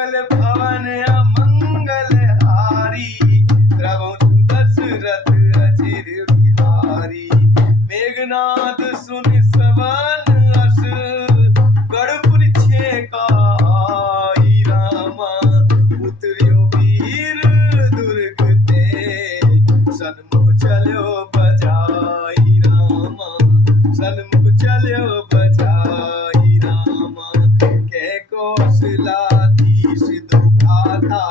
मंगल भवन अमंगल हारी, द्रवहु दशरथ अजिर बिहारी। मेघनाद सुनि श्रवण अस, गढ़पुर छेकाई रामा। उतरियो वीर दुर्ग ते, सन्मुख चलो बजाई रामा। सन्मुख चलो बजाई रामा। कै कौशलाधीश दो भ्राता,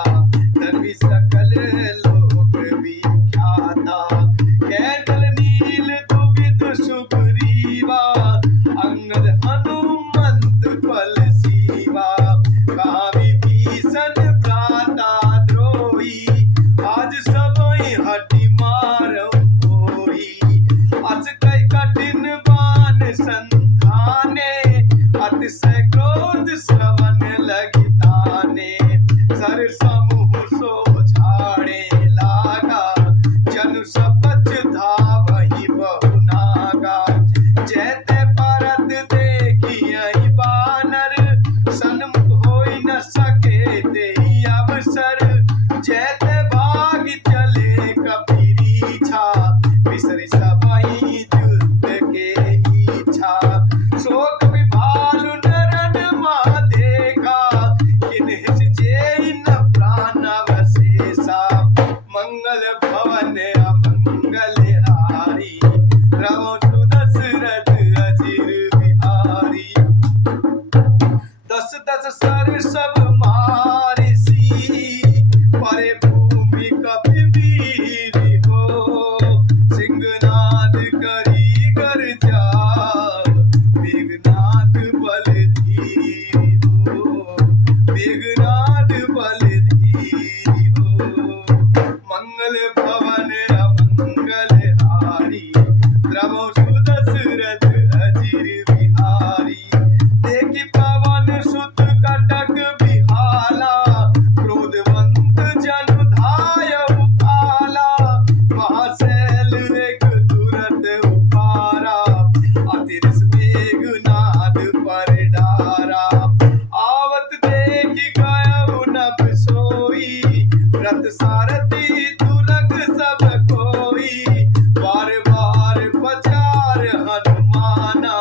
धर्मी सकल लोक विख्याता। कै दल नील दुविध सुग्रीवा, अंगद हनुमंत बल सीवा। कहा विभीषण भ्राता द्रोही, आज सबहि हठि मारऊ होई। अस कई कठिन बान संधाने, अतिशय क्रोध श्रवण लगी ताने। सर समूह सो झाड़े लागा, जनु सपच धावहि बहु नागा। जैते परत देखियहि बानर, सन्मुख होई न सके तेहि अवसर। जैते भागि चले कपीरीछा, बिसरि सबहि युद्ध के इच्छा। शोक विभालु नरन मा देखा, किन्हिस जेहि न प्राण अवशेषा। मंगल भवन अमंगल हारी, द्रवहु दशरथ अजिर बिहारी। दस दस सर सब मारिसी, परे भूमि कपि वीरि हो। सिंहनाद करी गर्जा, मेघनाद बल धीरि हो। मेघनाद बल धीरि हो। मंगल भवन अमंगल हारी, द्रवहु दशरथ अजिर बिहारी। देखि पवन सुत कटक बिहाला, क्रोधवंत जनु धायउ काला। महाशैल एक तुरत उपारा, अतिरिस मेघनाद पर डारा। आवत देखि गयउ नभ सोई, रथ सारथी तुरग सब कोई। बार बार पचार हनुमाना,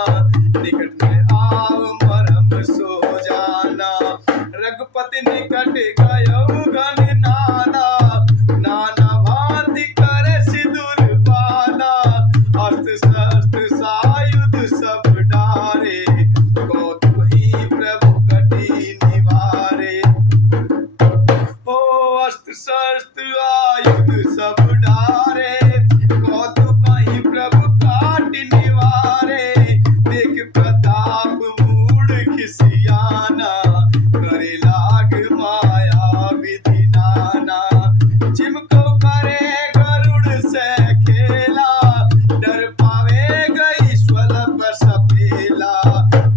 निकट में आव मरम सो जाना। रघुपति निकट गयउ गण नादा, नाना भांति करे सिदुर बाधा। अस्त्र शस्त्र सायुध सब डारे, कौतुकहि प्रभु कटि निवारे। ओ अस्त्र शस्त्र आयुध सब डारे, कौतुकहि प्रभु काटि निवारे। देख प्रताप मूढ़ खिसियाना, करे लाग माया विधि नाना। जिमको करे गरुड़ से खेला, डर पावे गई स्वल्प सपेला।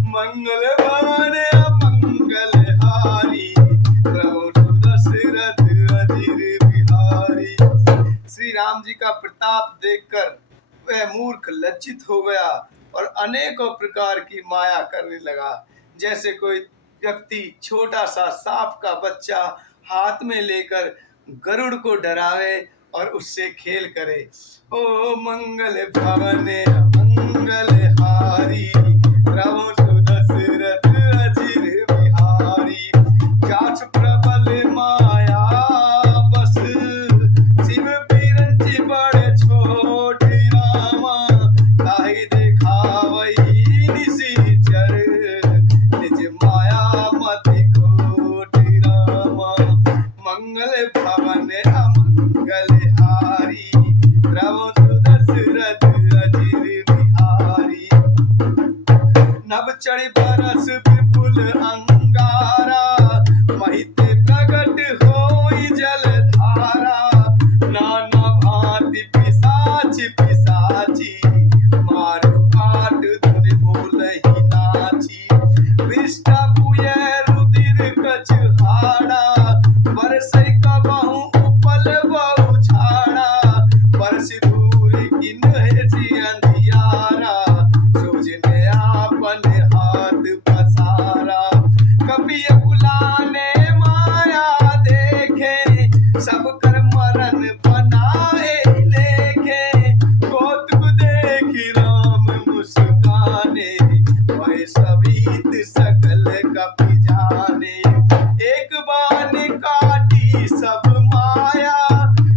मंगल भवन अमंगल हारी, द्रवहु दशरथ अजिर बिहारी। श्री राम जी का प्रताप देखकर वह मूर्ख लज्जित हो गया और अनेकों प्रकार की माया करने लगा। जैसे कोई व्यक्ति छोटा सा सांप का बच्चा हाथ में लेकर गरुड़ को डरावे और उससे खेल करे। ओ मंगल भवन अमंगल हारी, द्रवहु दशरथ अजिर बिहारी। जाछ प्रबल माया बस, शिव बिरंचि बड़ छोट रामा। ताहि देखावई निशिचर, निज माया मति खोट रामा। मंगल भवन अमंगल हारी, द्रवहु दशरथ अजिर बिहारी। नभ चढ़ि बरस विपुल अंगारा, महिते प्रगट होई जलधारा। नाना भांति पिशाच पिशाची, मारो काट धुनि बोलहि नाची। विष्टा पुय रुधिर कछहाड़ा, बरसै कबहु उपल बहु झाड़ा। बरसि धूर किन्हैसि अंधियारा, सोझने आपन हाथ पसारा। कपि कुलाने मा सब कर मरण बनाए लेखे, कौतुक देखी राम मुस्काने, वह सभी सकल कपि जाने। एक बाण काटी सब माया,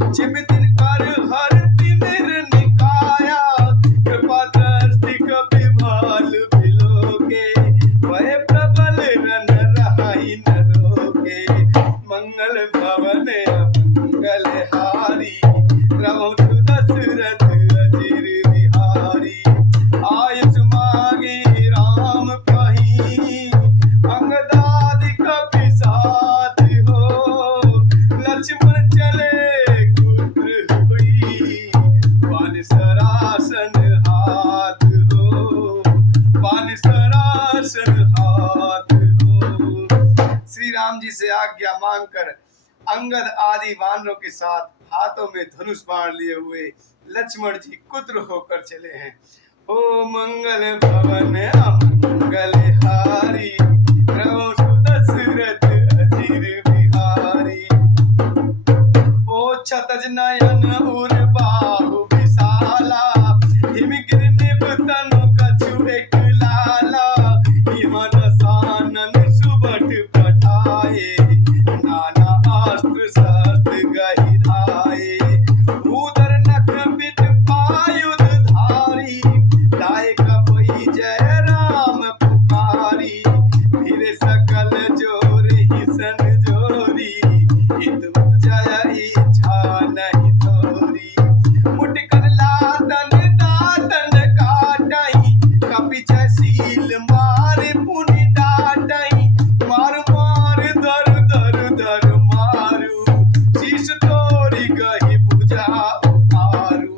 जिम दिन कर हर तिमिर निकाया, कृपा दृष्टि कपि भाल बिलोके, वह प्रबल रन रहाई न रोके। मंगल भवन अमंगल हारी, प्रभु दशरथ अजिर बिहारी। आयुष मांगी राम कहीं, अंगदादि कपि साथ हो, लक्ष्मण चले पुत्र हुई, बान सरासन हाथ हो, बान सरासन हाथ हो। श्री राम जी से आज्ञा मांगकर अंगद आदि वानरों के साथ हाथों में धनुष बाण लिए हुए लक्ष्मण जी कुत्र होकर चले हैं। ओ मंगल भवन अमंगल हारी, प्रभु दशरथ अजिर बिहारी। ओ क्षतज नयन उर बाहु विशाला, हिमगिर निभ तनु कछु एक लाला, इहाँ रसानन सुबट पठाए, नाना अस्त्र शस्त्र गहि धाये। उदर नख पिट पायुध धारी, लाए कपि जय राम पुकारी, फिर सकल जोर हिसन जोरी, हित जय इच्छा नहीं थोरी। मुटकर लादन दातन काटई, कपि जयशील मारे पुनि डाटई, मार मार दर दर दर मारू, शीश तोरी गहि भुजा उतारू।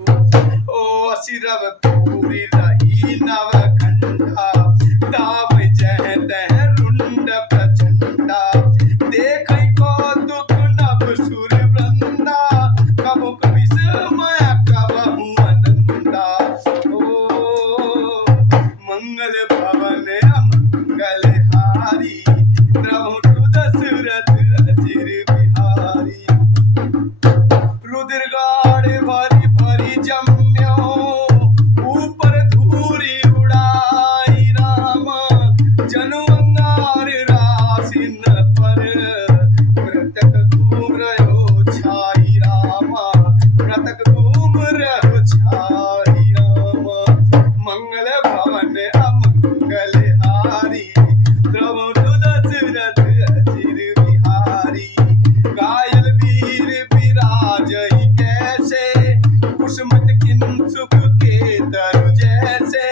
ओ सिरव पूरी रही नव खंडा, दाव जय तह रुंड प्रचंडा, देखै कौतुक नभ सुर वृंदा, कबहु कबि समय कबहु अनंदा। ओ मंगल भवन अमंगल हारी, प्रभु दशरथ अजिर बिहारी। रुधिर गाढ़ भरी भरी जम्यो, ऊपर धूरी उड़ाई रामा, जनु अंगार रासिन पर, मृतक घूम रहो छाई रामा, मृतक घूम रहो छाई रामा। मंगल भवन अमंगल हारी, प्रभु दशरथ अजिर बिहारी। घायल वीर विराजई कैसे, कुसुमत किंसुक के तरु जैसे,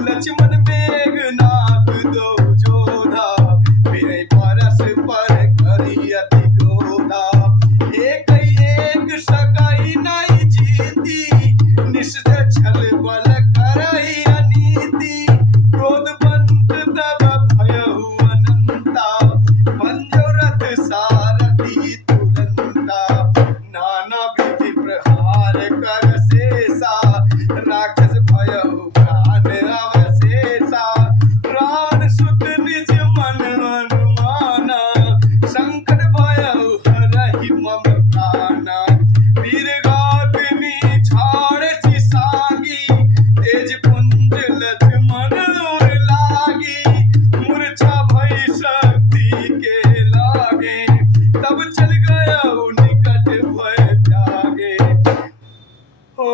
लक्ष्मण मेघनाथ दो जोधा, फिरै परस पर करी अति क्रोधा। एक सकई नहीं जीती, निश्चय छल बल करई अनीति, क्रोधवंत तब भयहु अनंता, भंजो रथ सारथी तुरंता। नाना विधि प्रहार कर शेषा, राक्षस भयहु प्राण अवशेषा। रावण सुत निज मन अनुमाना, संकट भयहु हरहि मम प्राणा। वीर घातनी छाड़ सागी, तेज पुंज लक्ष्मण उर लागी, मूर्छा भई शक्ति के लागे, तब चल गया निकट भय त्यागे। ओ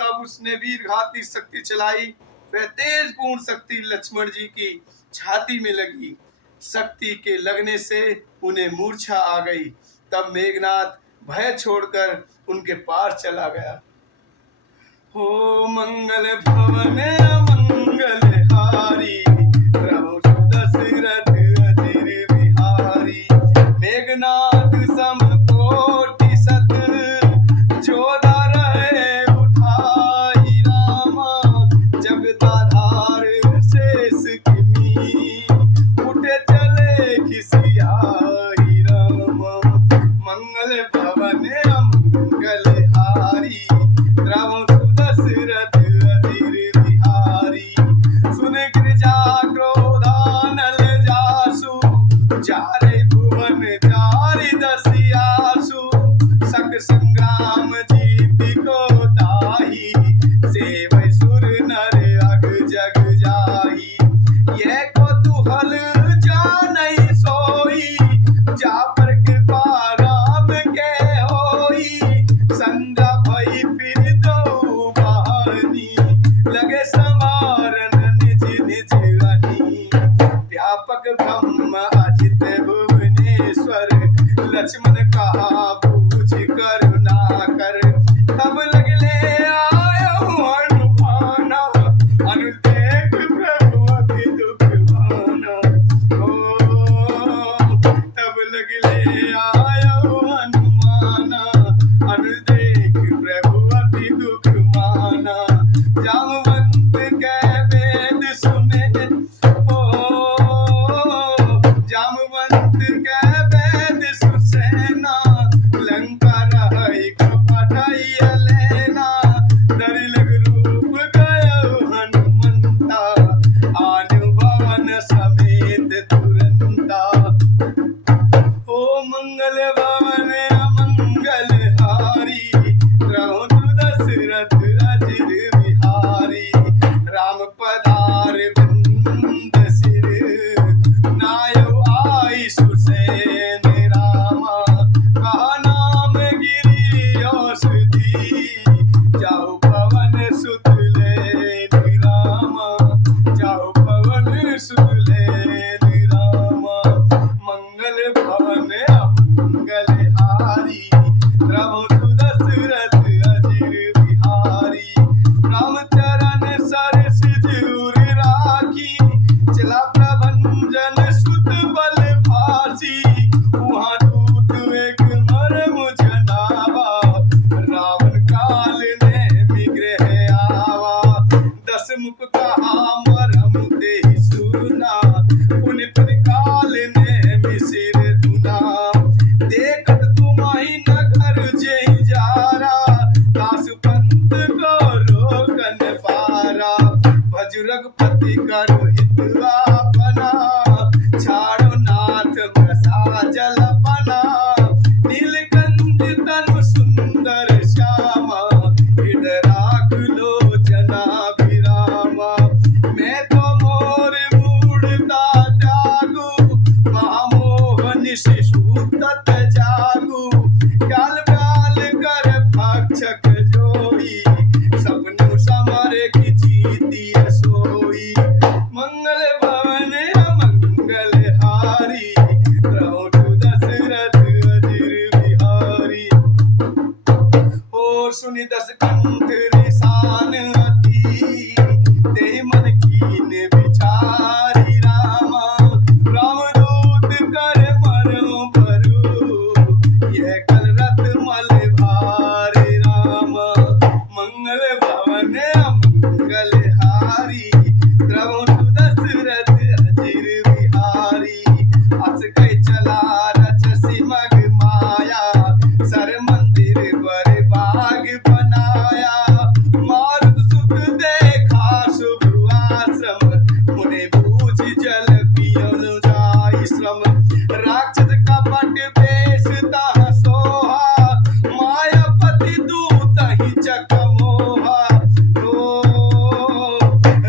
तब उसने वीर घाती शक्ति चलाई, वह तेज पूर्ण शक्ति लक्ष्मण जी की छाती में लगी। शक्ति के लगने से उन्हें मूर्छा आ गई। तब मेघनाथ भय छोड़कर उनके पार चला गया। हो मंगल भवन अमंगल हारी, प्रभु दशरथ अजिर बिहारी। मेघनाथ सम कोटि सत, जोधा रहे उठाई रामा, जगदाधार शेष किमी, उठे चले खिसियाई रामा। मंगल भवन अमंगल हारी, प्रभु दशरथ अजिर बिहारी। लक्ष्मण कहा पूछ करुणा कर, तब लगले आयो हनुमाना, अनु देख प्रभु अति दुख माना। ओ तब लगले आयो हनुमाना, अनु देख प्रभु अति दुख माना। जामवंत के वेद सुने, ओ जामवंत के वेद सुसेना, लंका रही कपटाइया लेना। डर लग रूप गयो हनुमंता, आन भवन समेत तुरंता। ओ मंगल भवन अमंगल हारी, द्रौपदी दशरथ अजिर बिहारी। राम पधार बिंद सिर, नायो आई सुसैन रामा। कहा नाम गिरी औषधि, जाओ पवन सुत लेन रामा, जाओ पवन सुत लेन रामा। मंगल भवन अमंगल हारी, द्रौपदी दशरथ अजिर बिहारी। रामचरण सर सिजूर राखी, चला प्रभंजन सुत बल भासी। वहाँ दूत एक मरम जनावा, रावण काल ने विग्रह आवा। दस मुख कहा मरम ते सुना, पुन काल ने मिसिर धुना। देखत तुम्हारी नगर जय जारा, दास पंत को रोकन पारा। भज रघुपति करो हित आपना, छाड़ो नाथ मसा जलपना। नीलकंठ तनु सुंदर श्यामा, हृदय राख लोचना विरामा। मैं तो मोर मूढ़ता त्यागू, महामोह निशिशु तत जागू। काल काल कर भक्षक जोई, सपनु समर की जीती सोई। मंगल भवन अमंगल हारी, द्रौपदी दशरथ अजिर बिहारी। और सुनि दस कंठ रिसान अति, ते मन कीन विचारी रामा। रामदूत कर मरो भरू, यह कल रत मल भारी रामा। मंगल भवन अमंगल हारी, द्रौपदी दशरथ अजिर बिहारी। अस कह चला रचसी मग माया, सर मंदिर बर बाग बनाया। मारुत सुत देखा शुभ आश्रम, मुने बूझ जल पियो जाय श्रम। राक्षस कपट वेश तह सोहा, मायापति दूत ही चक मोहा। ओ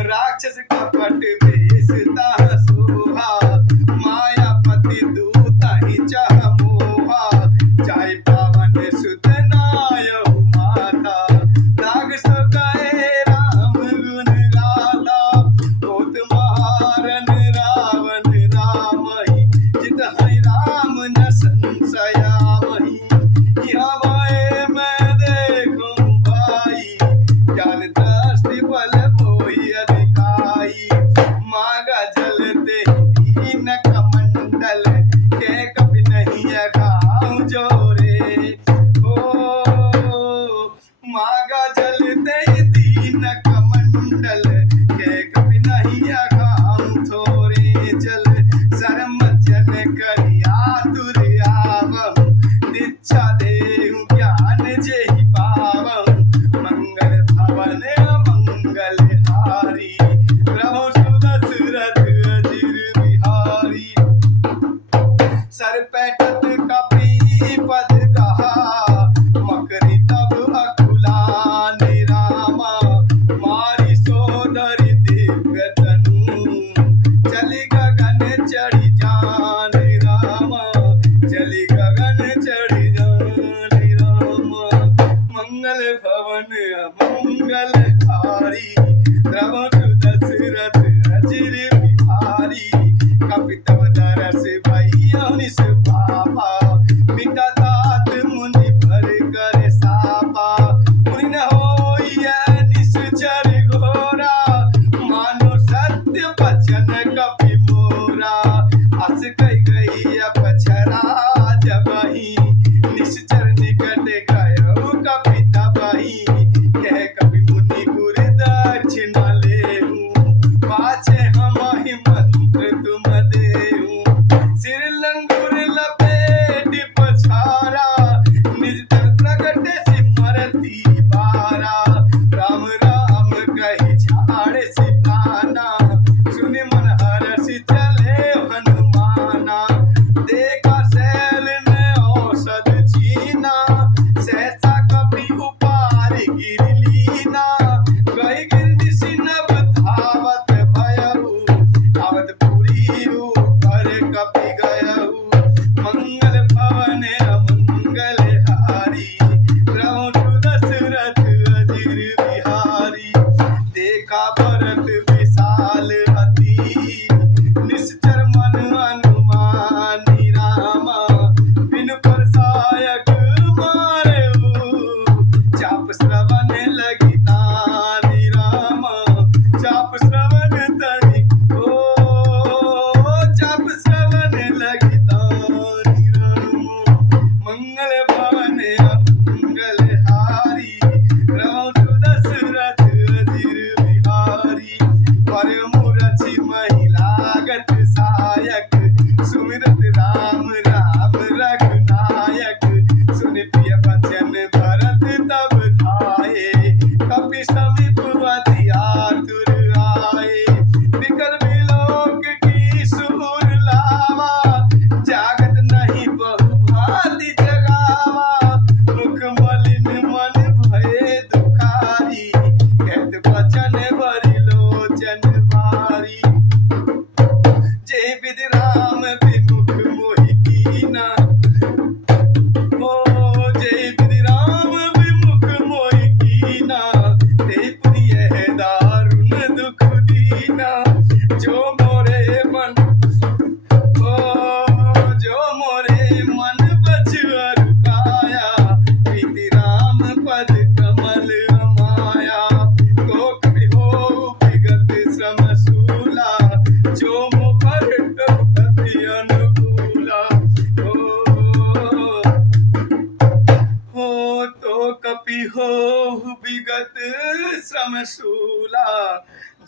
राक्षस कपट वेश तह सोहा, मायापति दूत ही चह मोहा। जाय पवन सुत नायो माता, नाग सो कहे राम गुण गाता। होत महारन रावण रामहि, जित है राम न संशयामहि। यहाँ भय मैं देखूं भाई, ज्ञान दृष्टि बल मोहि अधिकाई। मागा जल दे दीन कमंडल, के कपि नहीं अघाऊ जोरे। ओ मागा जल दे दीन कमंडल, के कपि नहीं अघाऊ थोरे। जल शर्म जन करिया तुर आवहु, दीक्षा देहु ज्ञान जेहि पावहु। मंगल भवन अमंगल हारी, द्रौपदी दशरथ अजिर बिहारी। सर पैठत कपि पद कहा, मकरी तब अकुलान रामा। मारी सोदरी दिव्य तनु, चली गगन चढ़ी जान रामा। चली गगन चढ़ी जान रामा। मंगल भवन अमंगल हारी, द्रौपदी दशरथ अजिर बिहारी। कपि तब दरस भइयो निस पापा, मिट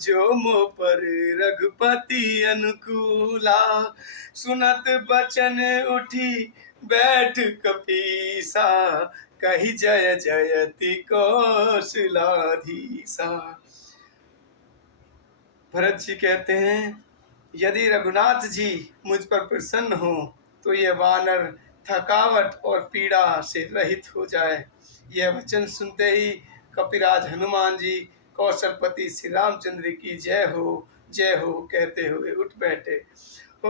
जो मो पर रघुपति अनुकूला। सुनत बचन उठी बैठ कपीसा, कही जय जयति कौशलाधीसा। भरत जी कहते हैं, यदि रघुनाथ जी मुझ पर प्रसन्न हो तो यह वानर थकावट और पीड़ा से रहित हो जाए। यह वचन सुनते ही कपिराज हनुमान जी कौशलपति श्री रामचंद्र की जय हो कहते हुए उठ बैठे। ओ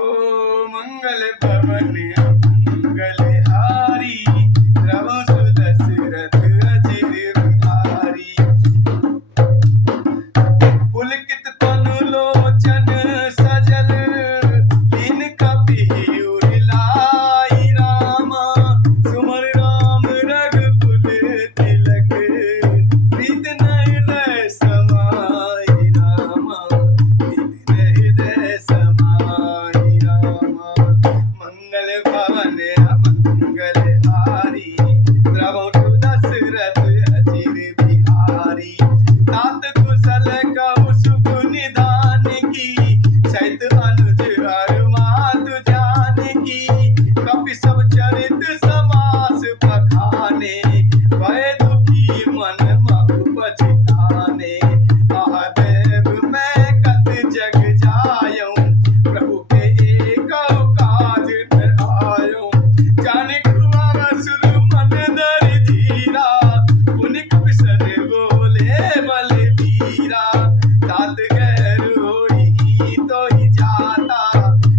मंगल भवन मंगल हारी, द्रवं सुदशरथ अजिर बिहारी। पुलकित तनु लोचन सजल, लीन कपि उर्लाई रामा। सुमर राम रघुकुल तिलक, प्रीत हृदय समाई रामा। प्रीत हृदय समाई रामा। मंगल भवन मंगल हारी, द्रवं सुदशरथ अजिर बिहारी। तात कुशल कहु सुख निधान की, सहित अनुज अर मातु जानकी। कपि सब चरित समास बखाने, भय दुखी मन महु पछताने। आह देव मैं कत जग जायऊं, प्रभु के एकौ काज न आयऊं। जानिक असुर मन धरि धीरा, पुनि कपि सन बोले बलबीरा। तात गैर होई तो ही जाता,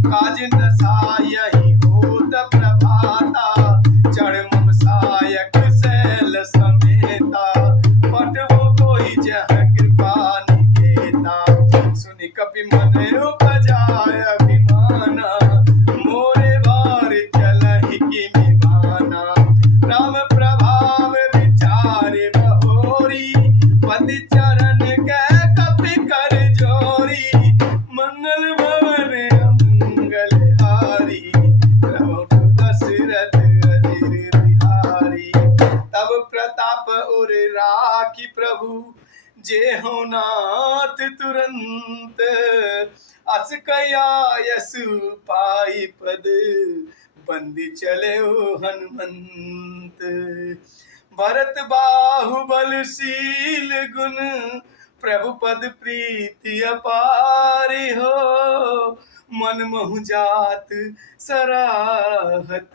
काज न सायहि होत प्रभाता। चढ़ मम सायक शैल समेता, पठवो कोई जहाँ कृपा निकेता। सुनि कपि मन उपजाय अभिमाना, मोरे भार चलहि किमि बाना। राम प्रभाव विचार बहोरी, पति चरण के कपि कर जोरी। मंगल भवन मंगल हारी, द्रवं दशरथ अजिर बिहारी। तब प्रताप उर राखी प्रभु, जे हो नाथ तुरंत। अस कया यशु पाई पद, बंदी चले हनुमंत। भरत बाहुबलशील गुण, प्रभु पद प्रीति अपारी हो। मन महु जात सराहत,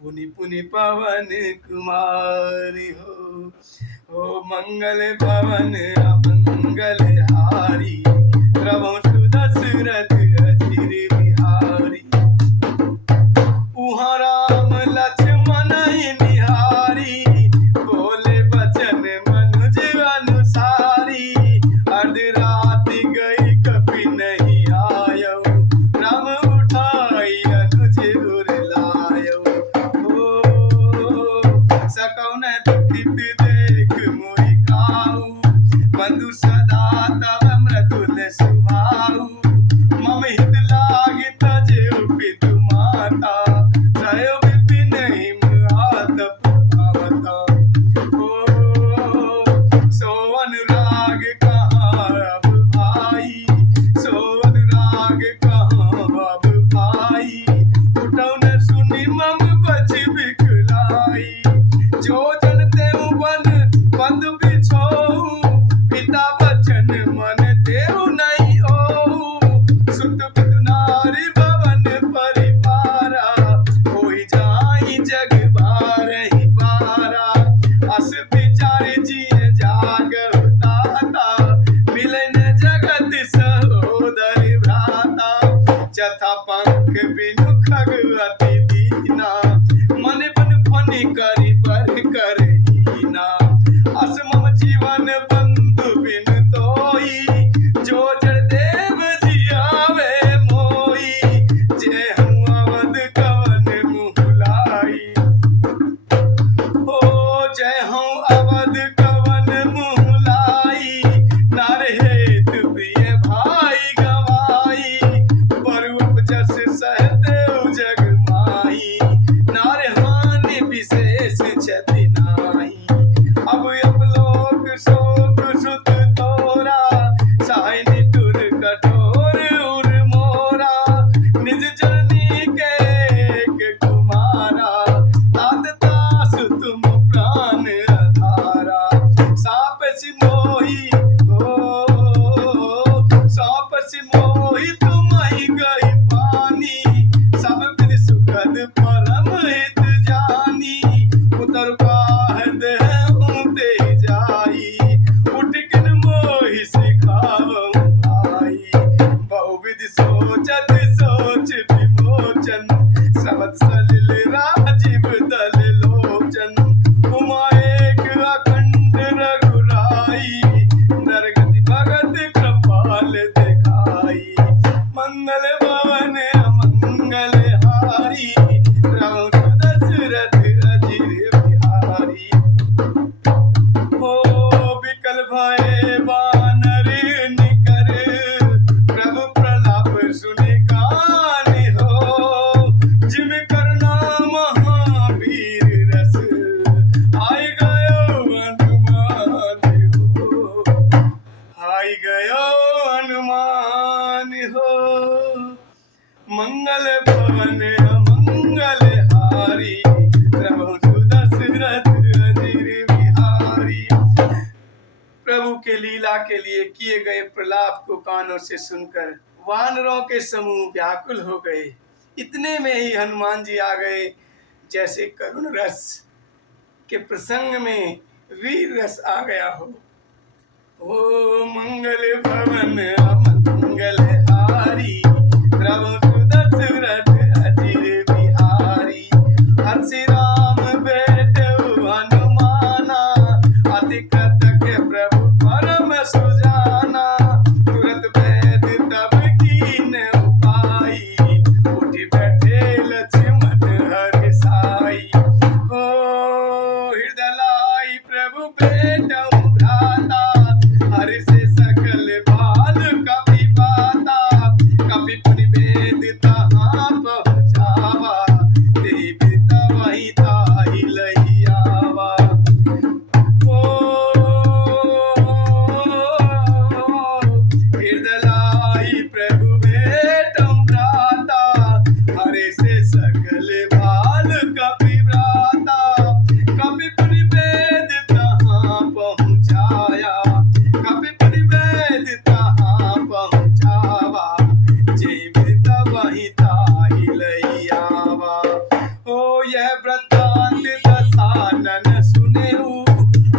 पुनि पुनि पवन कुमारी हो। ओ मंगल भवन मंगल हारी, द्रवं सुदशरथ अजिर बिहारी। उहाँ राम लक्ष्मण ही निहारी, बोले बचन मनुज अनुसारी। अर्धराति गई कपि नहीं आयो, राम उठाई अनुज उर लायो। सकौ न दुखित देख मोहि काहू, बंधु सदा तब मृदुल सुभाऊ। मम हित लागे तजेउ पितु माता, सहयो विपिन प्रभु दशरथ अजीर बिहारी। हो विकल भय वानर निकर, प्रभु प्रलाप सुनि कानि हो। जिम करुणा महावीर रस, आई गयो हनुमान हो। आई गयो हनुमान हो। मंगल भवन अमंगल हारी, प्रभु दशरथ अजीर बिहारी। प्रभु के लीला के लिए किए गए प्रलाप को कानों से सुनकर वानरों के समूह व्याकुल हो गए। इतने में ही हनुमान जी आ गए, जैसे करुण रस के प्रसंग में वीर रस आ गया हो। ओ मंगल भवन अमंगल हारी, प्रभु दशरथ अजीर बिहारी। हर्षि राम बेटऊ हनुमाना, अति कृतज्ञ प्रभु परम सुजाना। तुरंत वैद तब कीन उपाई, उठ बैठे लक्ष्मण हर्षाई। हो हृदय लाई प्रभु बेटऊ भ्राता, हर्ष सकल बाल कपि बाता। कपि पुनि वेद तहाँ पहुँचावा, देवी तवहि ताहि लहि आवा। हृदय लाई प्रभु बेटऊ भ्राता, हर्ष सकल बाल कपि भ्राता। कपि पुनि वेद तहाँ पहुँचाया, कपि पुनि वेद तहाँ पहुँचावा। जीव तवहि ताहि लहि आवा। हो यह वृत्तांत दसानन सुनेहु,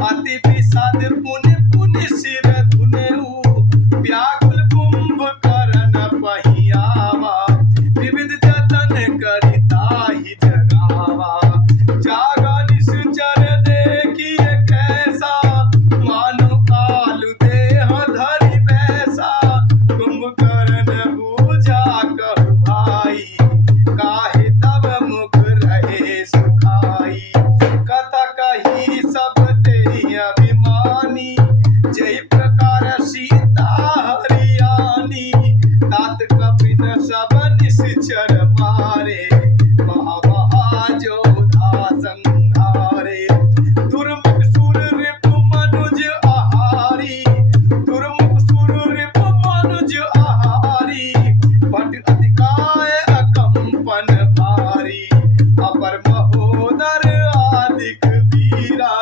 अति विषाद पुनि पुनि सिर धुनेहु। व्याकुल कुंभकर्ण पहियावा, विविध जतन करि ताहि जगावा। जागा निश्चर देखिए कैसा, मानो काल देह धरि बैसा। कुंभकर्ण बूझा कहु भाई, काहे तब मुख रहे सुखाई। कथा कही सब तेहि अभिमानी, जय प्रकार सीता हरियाणी। तात कपिन सब निश्चर मारे, महा जोधा संहारे। दुर्मुख सुर रिपु मनुज आहारी, दुर्मुख सुर रिपु मनुज आहारी। भट अतिकाय अकंपन भारी, अपर महोदर आदिक वीरा।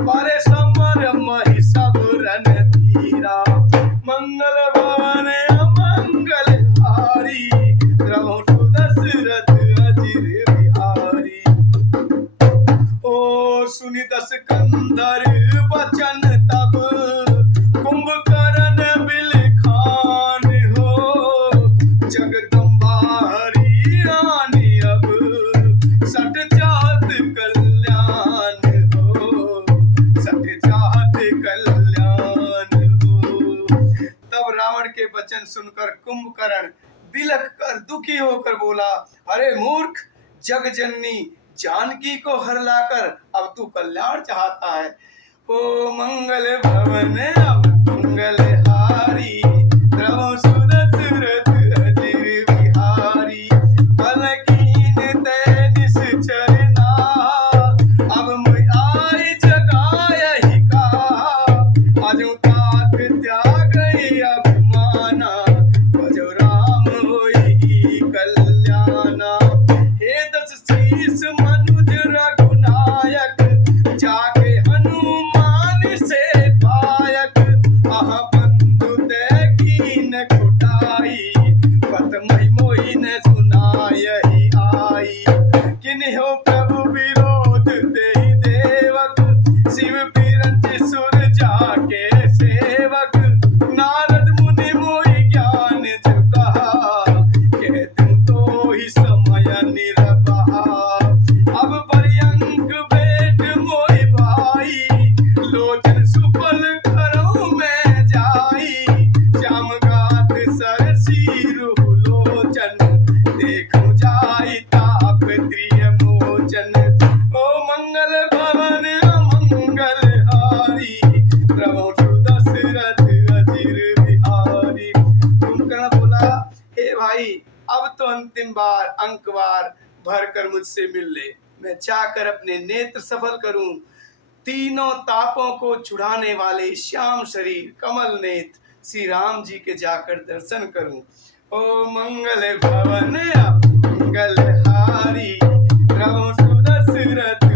पर समर महि सब रन धीरा, मंगल भवन अमंगल हारी। प्रभु दशरथ अजीर बिहारी। ओ सुनि दस कंधर वचन तब, कुंभकर्ण बिलखान हो। जगदम्बा हरियाणी अब, सट चाहत कल्याण हो। सट चाहत कल्याण हो। तब रावण के वचन सुनकर कुंभकर्ण बिलख कर दुखी होकर बोला, अरे मूर्ख, जग जननी जानकी को हर लाकर अब तू कल्याण चाहता है। ओ मंगल भवन अमंगल हारी, प्रभु दशरथ अजीर बिहारी। बल कीन तै निश्चर नाहा, अब मुझ आई जगायहि कहा। अजो तात त्यागहि अभिमाना, भजो राम होई कल्याणा। हे दस शीस मनुज रघुनायक, जाके हनुमान से पायक। अह बंधु तै कीन कुटाई, पत महि मोहि न सुनायहि आई। किन्हो प्रभु विरोध तेहि देवक, शिव बिरंच सुर जाके सेवक। नारद मुनि मोहि ज्ञान जुकहा, कह दूं तो ही समय निर्बहा। अब पर्यंक भेंट मोहि भाई, लोचन सुफल करहु मैं जाई। श्याम गात सरसी रूह लोचन, देखूं जाई ताप हे भाई अब तो अंतिम बार अंकवार भर कर मुझसे मिल ले, मैं चाहकर अपने नेत्र सफल करूं, तीनों तापों को छुड़ाने वाले श्याम शरीर कमल नेत्र श्री राम जी के जाकर दर्शन करूं। ओ मंगल भवन मंगल हारी प्रभु सुदशरथ